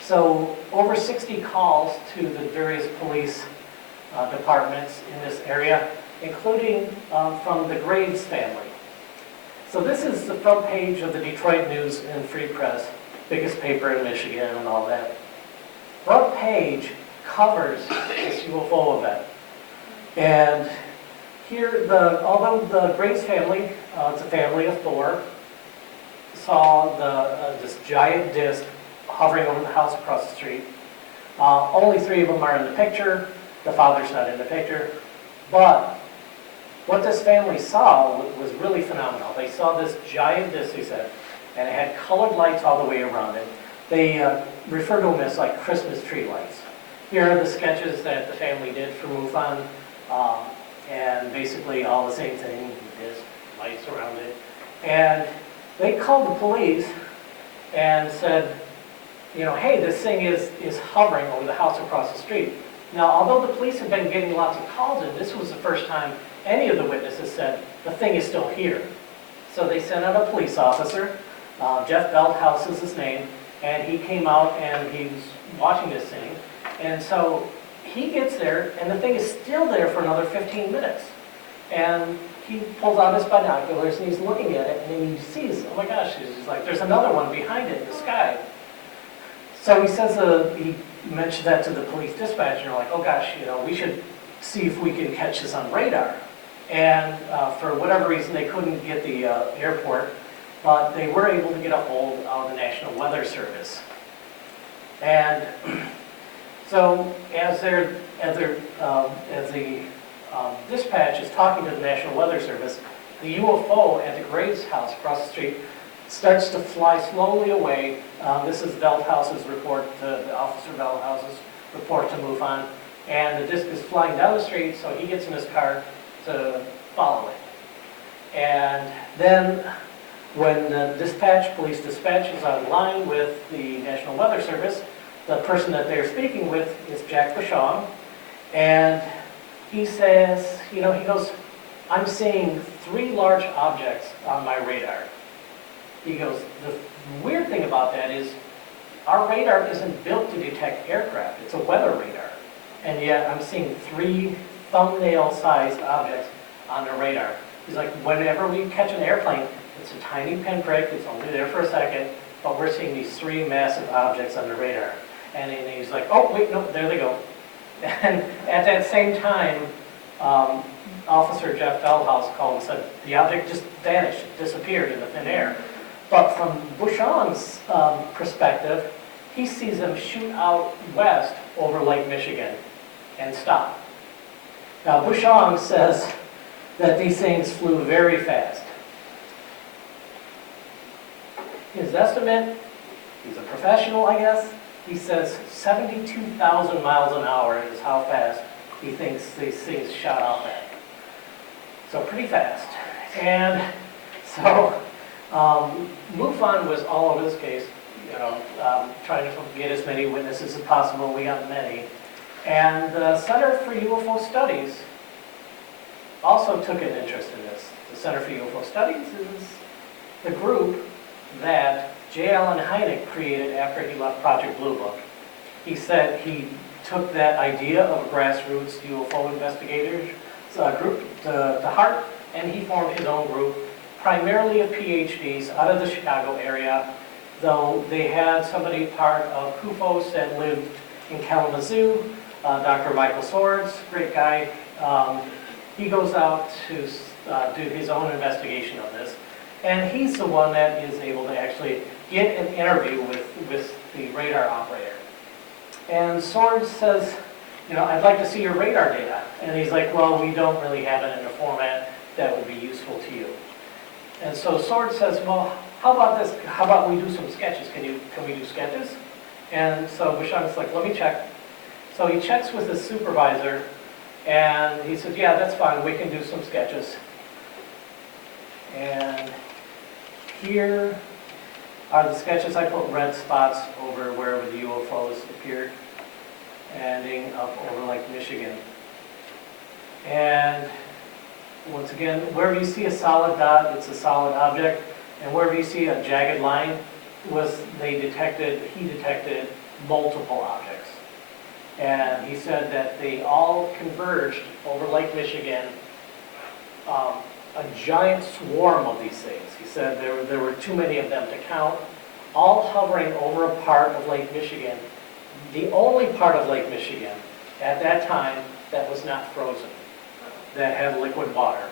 So over 60 calls to the various police departments in this area, including from the Graves family. So this is the front page of the Detroit News and Free Press, biggest paper in Michigan and all that. Front page covers this UFO event. And here, although the Graves family, it's a family of 4, saw this giant disc hovering over the house across the street. Only 3 of them are in the picture. The father's not in the picture. But what this family saw was really phenomenal. They saw this giant disc, he said, and it had colored lights all the way around it. They refer to them as like Christmas tree lights. Here are the sketches that the family did for MUFON, and basically all the same thing, disc, lights around it. And they called the police and said, you know, hey, this thing is hovering over the house across the street. Now, although the police have been getting lots of calls in, this was the first time any of the witnesses said, the thing is still here. So they sent out a police officer, Jeff Belthouse is his name, and he came out and he was watching this thing. And so he gets there, and the thing is still there for another 15 minutes. And he pulls out his binoculars and he's looking at it, and then he sees, oh my gosh, he's like, there's another one behind it in the sky. So he says, he mentioned that to the police dispatcher, and they're like, oh gosh, you know, we should see if we can catch this on radar. And for whatever reason, they couldn't get the airport, but they were able to get a hold of the National Weather Service. And so as the dispatch is talking to the National Weather Service, the UFO at the Graves house across the street starts to fly slowly away. This is Velthouse's report, the Officer Velthouse's report to MUFON. And the disc is flying down the street, so he gets in his car to follow it. And then when the police dispatch is online with the National Weather Service, the person that they're speaking with is Jack Bashong. And he says, he goes, I'm seeing 3 large objects on my radar. He goes, the weird thing about that is our radar isn't built to detect aircraft. It's a weather radar. And yet I'm seeing 3 thumbnail-sized objects on the radar. He's like, whenever we catch an airplane, it's a tiny pinprick, it's only there for a second, but we're seeing these 3 massive objects on the radar. And then he's like, oh, wait, no, there they go. And at that same time, Officer Jeff Feldhaus called and said, the object just vanished, disappeared in the thin air. But from Bouchon's perspective, he sees them shoot out west over Lake Michigan and stop. Now, Bouchon says that these things flew very fast. His estimate, he's a professional, I guess, he says 72,000 miles an hour is how fast he thinks these things shot off at. So pretty fast. And so MUFON was all over this case, trying to get as many witnesses as possible. We got many. And the Center for UFO Studies also took an interest in this. The Center for UFO Studies is the group that J. Allen Hynek created after he left Project Blue Book. He said he took that idea of a grassroots UFO investigators group to heart, and he formed his own group, primarily of PhDs out of the Chicago area, though they had somebody part of UFOs that lived in Kalamazoo, Dr. Michael Swords, great guy. He goes out to do his own investigation of this, and he's the one that is able to actually get an interview with the radar operator. And Swords says, I'd like to see your radar data. And he's like, well, we don't really have it in a format that would be useful to you. And so Swords says, well, how about this? How about we do some sketches? Can we do sketches? And so Bouchon's like, let me check. So he checks with his supervisor, and he says, yeah, that's fine. We can do some sketches. And here are the sketches. I put red spots over wherever the UFOs appeared, ending up over Lake Michigan. And once again, wherever you see a solid dot, it's a solid object. And wherever you see a jagged line, he detected multiple objects. And he said that they all converged over Lake Michigan, a giant swarm of these things. He said there were too many of them to count, all hovering over a part of Lake Michigan, the only part of Lake Michigan at that time that was not frozen, that had liquid water.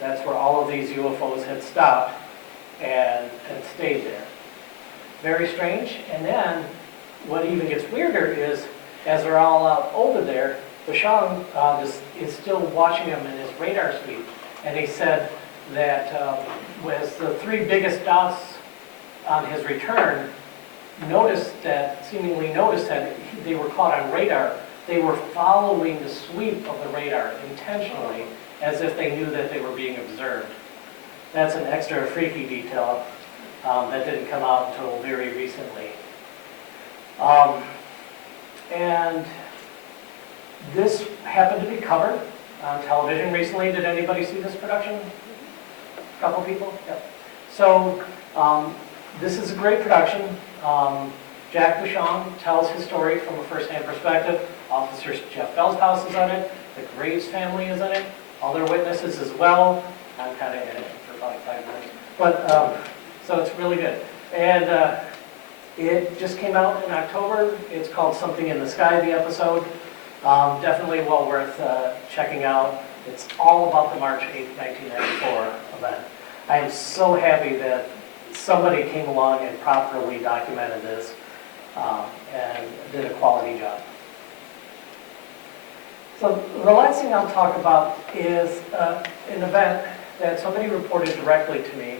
That's where all of these UFOs had stopped and stayed there. Very strange. And then what even gets weirder is, as they're all out over there, Bouchon is still watching them in his radar suite. And he said that as the 3 biggest dots on his return seemingly noticed that they were caught on radar, they were following the sweep of the radar intentionally, as if they knew that they were being observed. That's an extra freaky detail that didn't come out until very recently. And this happened to be covered on television recently. Did anybody see this production? A couple people? Yep. So this is a great production. Jack Bouchon tells his story from a first-hand perspective. Officer Jeff Feldhaus is on it. The Graves family is in it. Other witnesses as well. I'm kind of in it for about 5 minutes. But, so it's really good. And it just came out in October. It's called Something in the Sky, the episode. Definitely well worth checking out. It's all about the March 8th, 1994 event. I am so happy that somebody came along and properly documented this and did a quality job. So the last thing I'll talk about is an event that somebody reported directly to me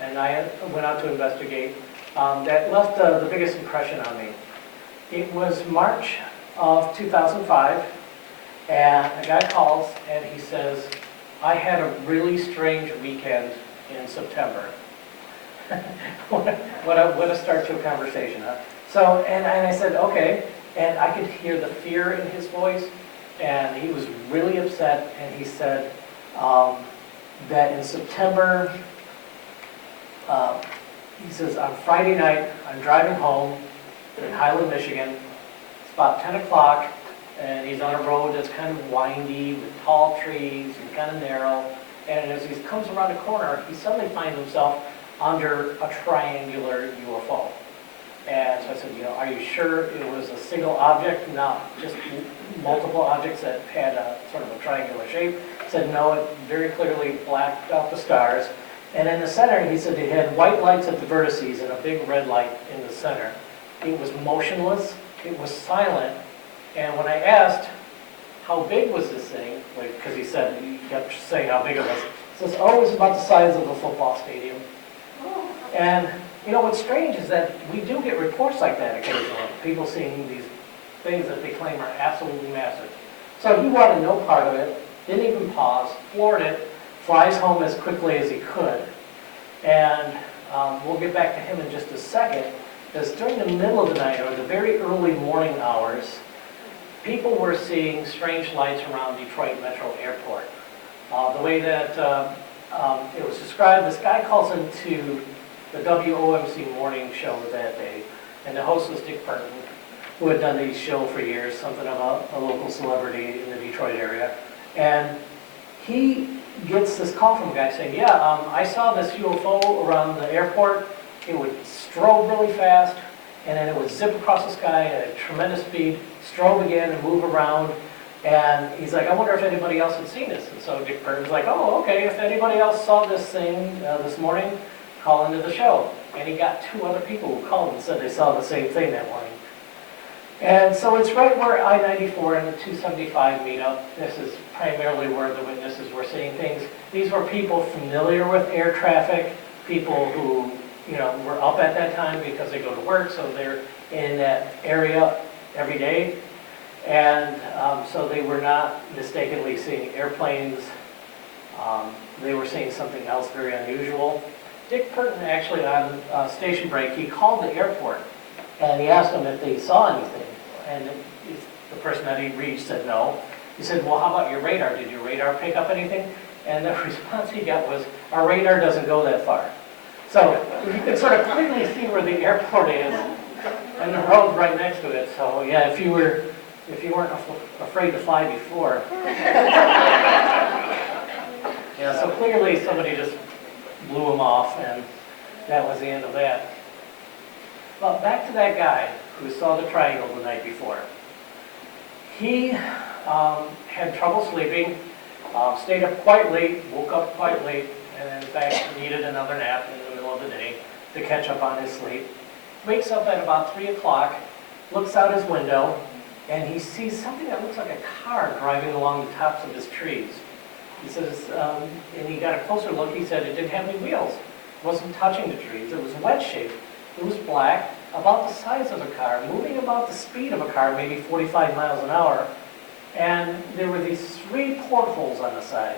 and I went out to investigate. That left the biggest impression on me. It was March of 2005, and a guy calls and he says, I had a really strange weekend in September. what a start to a conversation, huh? So, and I said, okay, and I could hear the fear in his voice, and he was really upset, and he said that in September, he says, on Friday night, I'm driving home in Highland, Michigan. It's about 10 o'clock, and he's on a road that's kind of windy with tall trees and kind of narrow. And as he comes around a corner, he suddenly finds himself under a triangular UFO. And so I said, are you sure it was a single object, not just multiple objects that had a sort of a triangular shape? He said, no, it very clearly blacked out the stars. And in the center, he said it had white lights at the vertices and a big red light in the center. It was motionless, it was silent, and when I asked, how big was this thing? Because he kept saying how big it was. He says, oh, it was about the size of a football stadium. And, what's strange is that we do get reports like that occasionally. People seeing these things that they claim are absolutely massive. So he wanted no part of it, didn't even pause, floored it, flies home as quickly as he could. And we'll get back to him in just a second, because during the middle of the night, or the very early morning hours, people were seeing strange lights around Detroit Metro Airport. The way that it was described, this guy calls into the WOMC morning show that day, and the host was Dick Burton, who had done these shows for years, something of a local celebrity in the Detroit area. And he gets this call from a guy saying, I saw this UFO around the airport. It would strobe really fast, and then it would zip across the sky at a tremendous speed, strobe again and move around. And he's like, I wonder if anybody else had seen this. And so Dick Burton's like, oh, okay, if anybody else saw this thing this morning, call into the show. And he got 2 other people who called and said they saw the same thing that morning. And so it's right where I-94 and the 275 meet up. This is primarily where the witnesses were seeing things. These were people familiar with air traffic, people who, were up at that time because they go to work, so they're in that area every day. And so they were not mistakenly seeing airplanes. They were seeing something else very unusual. Dick Burton actually on station break, he called the airport and he asked them if they saw anything. And the person that he reached said no. He said, well, how about your radar? Did your radar pick up anything? And the response he got was, our radar doesn't go that far. So you can sort of clearly see where the airport is and the road right next to it. So yeah, if you weren't afraid to fly before. Yeah, so clearly somebody just blew him off, and that was the end of that. But back to that guy who saw the triangle the night before. He had trouble sleeping, stayed up quite late, woke up quite late, and in fact needed another nap in the middle of the day to catch up on his sleep. Wakes up at about 3 o'clock, looks out his window, and he sees something that looks like a car driving along the tops of his trees. He says, and he got a closer look, he said it didn't have any wheels. It wasn't touching the trees, it was wedge-shaped. It was black, about the size of a car, moving about the speed of a car, maybe 45 miles an hour. And there were these 3 portholes on the side.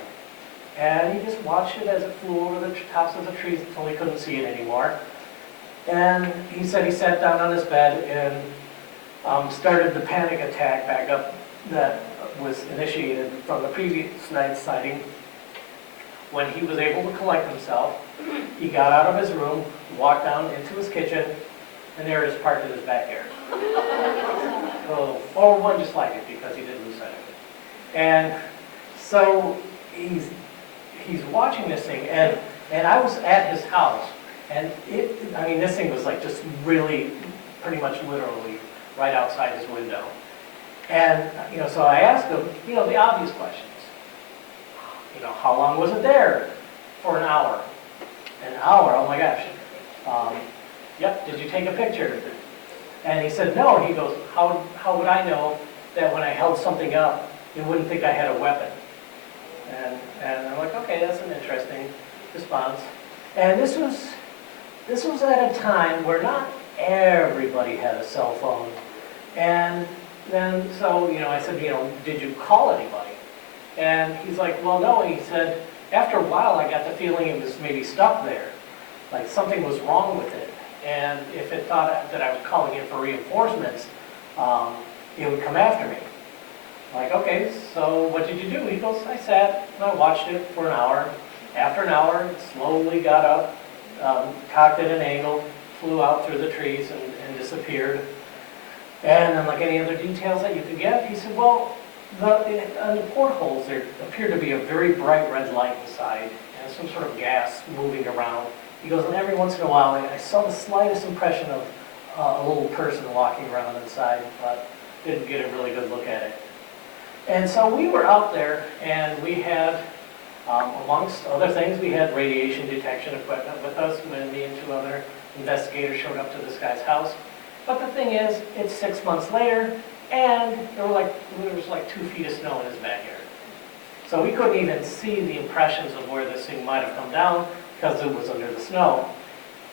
And he just watched it as it flew over the tops of the trees until he couldn't see it anymore. And he said he sat down on his bed and started the panic attack back up that was initiated from the previous night's sighting. When he was able to collect himself, he got out of his room, walked down into his kitchen, and there it is parked in his backyard. So, or one just like it, because he didn't lose sight of it. And so he's watching this thing, and I was at his house, and this thing was like just really, pretty much literally right outside his window. And, so I asked him, the obvious questions. How long was it there? For an hour. An hour, oh my gosh. Yep, did you take a picture? And he said, no. He goes, how would I know that when I held something up, you wouldn't think I had a weapon? And I'm like, okay, that's an interesting response. And this was at a time where not everybody had a cell phone. And then, so, I said, did you call anybody? And he's like, well, no. He said, after a while, I got the feeling it was maybe stuck there. Like something was wrong with it. And if it thought that I was calling it for reinforcements, it would come after me. Like, okay, so what did you do? He goes, I sat and I watched it for an hour. After an hour, it slowly got up, cocked at an angle, flew out through the trees and disappeared. And then like any other details that you could get, he said, well, on the portholes there appeared to be a very bright red light inside and some sort of gas moving around. He goes, and every once in a while I saw the slightest impression of a little person walking around inside, but didn't get a really good look at it. And so we were out there and we had, amongst other things, we had radiation detection equipment with us when me and two other investigators showed up to this guy's house. But the thing is, it's 6 months later, and there was like 2 feet of snow in his backyard. So we couldn't even see the impressions of where this thing might have come down because it was under the snow.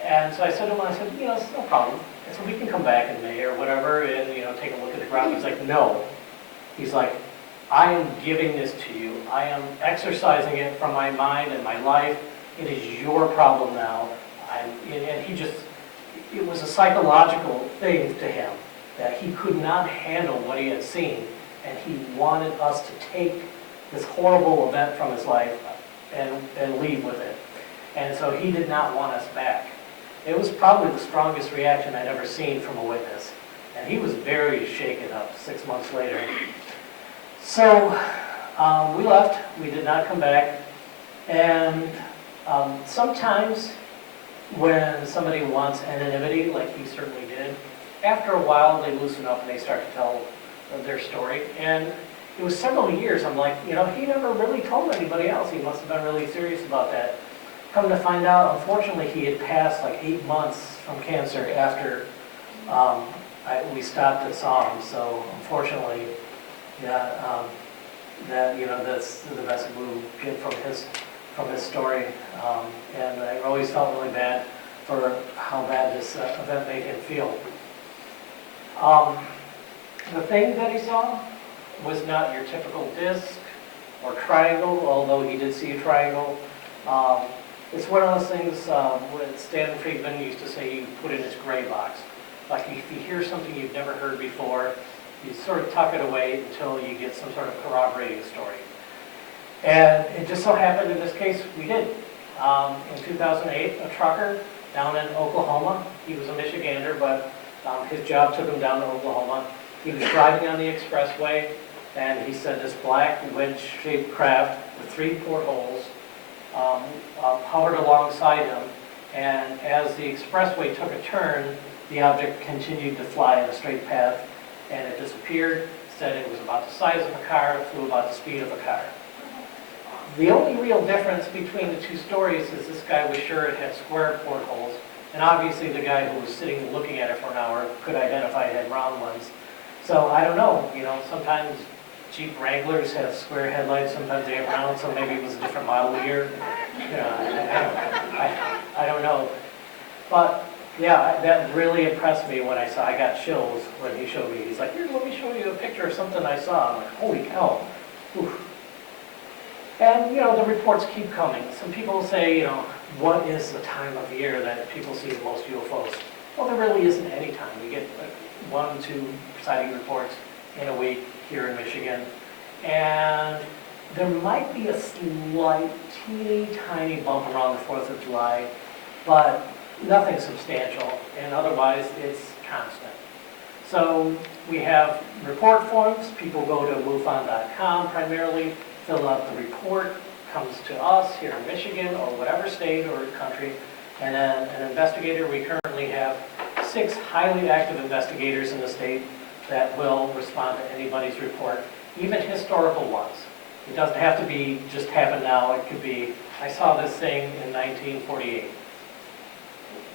And so I said to him, it's no problem. I said, we can come back in May or whatever and, take a look at the ground. He's like, no. He's like, I am giving this to you. I am exercising it from my mind and my life. It is your problem now. It was a psychological thing to him that he could not handle what he had seen, and he wanted us to take this horrible event from his life and leave with it. And so he did not want us back. It was probably the strongest reaction I'd ever seen from a witness. And he was very shaken up 6 months later. So we left. We did not come back. And sometimes when somebody wants anonymity, like he certainly did, after a while they loosen up and they start to tell their story. And it was several years. I'm like, he never really told anybody else. He must have been really serious about that. Come to find out, unfortunately, he had passed like 8 months from cancer after we stopped and saw him. So unfortunately, that's the best we get from his story. And I always felt really bad for how bad this event made him feel. The thing that he saw was not your typical disc or triangle, although he did see a triangle. It's one of those things when Stan Friedman used to say you put in his gray box. Like if you hear something you've never heard before, you sort of tuck it away until you get some sort of corroborating story. And it just so happened in this case we did. In 2008, a trucker down in Oklahoma, he was a Michigander, but his job took him down to Oklahoma. He was driving on the expressway, and he said this black wedge-shaped craft with 3 portholes hovered alongside him, and as the expressway took a turn, the object continued to fly in a straight path, and it disappeared. Said it was about the size of a car, flew about the speed of a car. The only real difference between the 2 stories is this guy was sure it had square portholes, and obviously the guy who was sitting looking at it for an hour could identify it had round ones. So I don't know, sometimes Jeep Wranglers have square headlights, sometimes they have round, so maybe it was a different model year. I don't know. But yeah, that really impressed me when I got chills when he showed me. He's like, here, let me show you a picture of something I saw. I'm like, holy cow. Oof. And, the reports keep coming. Some people say, what is the time of year that people see the most UFOs? Well, there really isn't any time. We get 1, 2 sighting reports in a week here in Michigan. And there might be a slight, teeny tiny bump around the 4th of July, but nothing substantial, and otherwise it's constant. So we have report forms. People go to MUFON.com primarily, fill out the report, comes to us here in Michigan or whatever state or country, and then an investigator. We currently have 6 highly active investigators in the state that will respond to anybody's report, even historical ones. It doesn't have to be just happened now. It could be, I saw this thing in 1948.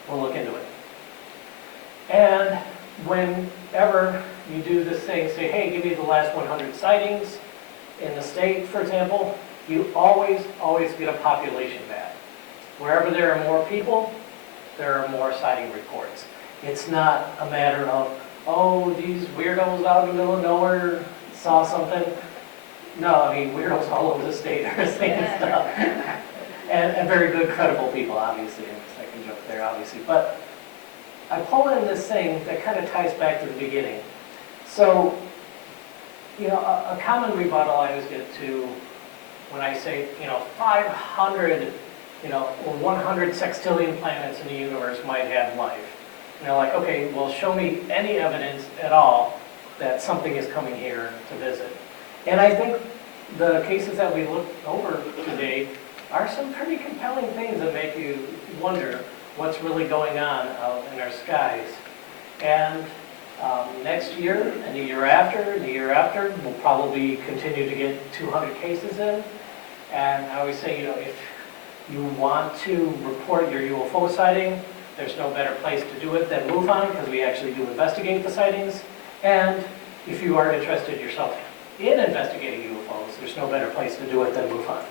We'll look into it. And whenever you do this thing, say, hey, give me the last 100 sightings in the state, for example, you always get a population map. Wherever there are more people, there are more sighting reports. It's not a matter of, oh, these weirdos out in the middle of nowhere saw something. No, I mean, weirdos all over the state are saying stuff. And very good, credible people, obviously. I can joke there, obviously. But I pull in this thing that kind of ties back to the beginning. So, you know, a common rebuttal I always get to when I say, 500, or 100 sextillion planets in the universe might have life. And they're like, okay, well, show me any evidence at all that something is coming here to visit. And I think the cases that we looked over today are some pretty compelling things that make you wonder what's really going on out in our skies. And next year, and the year after, we'll probably continue to get 200 cases in. And I always say, if you want to report your UFO sighting, there's no better place to do it than MUFON, because we actually do investigate the sightings. And if you are interested yourself in investigating UFOs, there's no better place to do it than MUFON.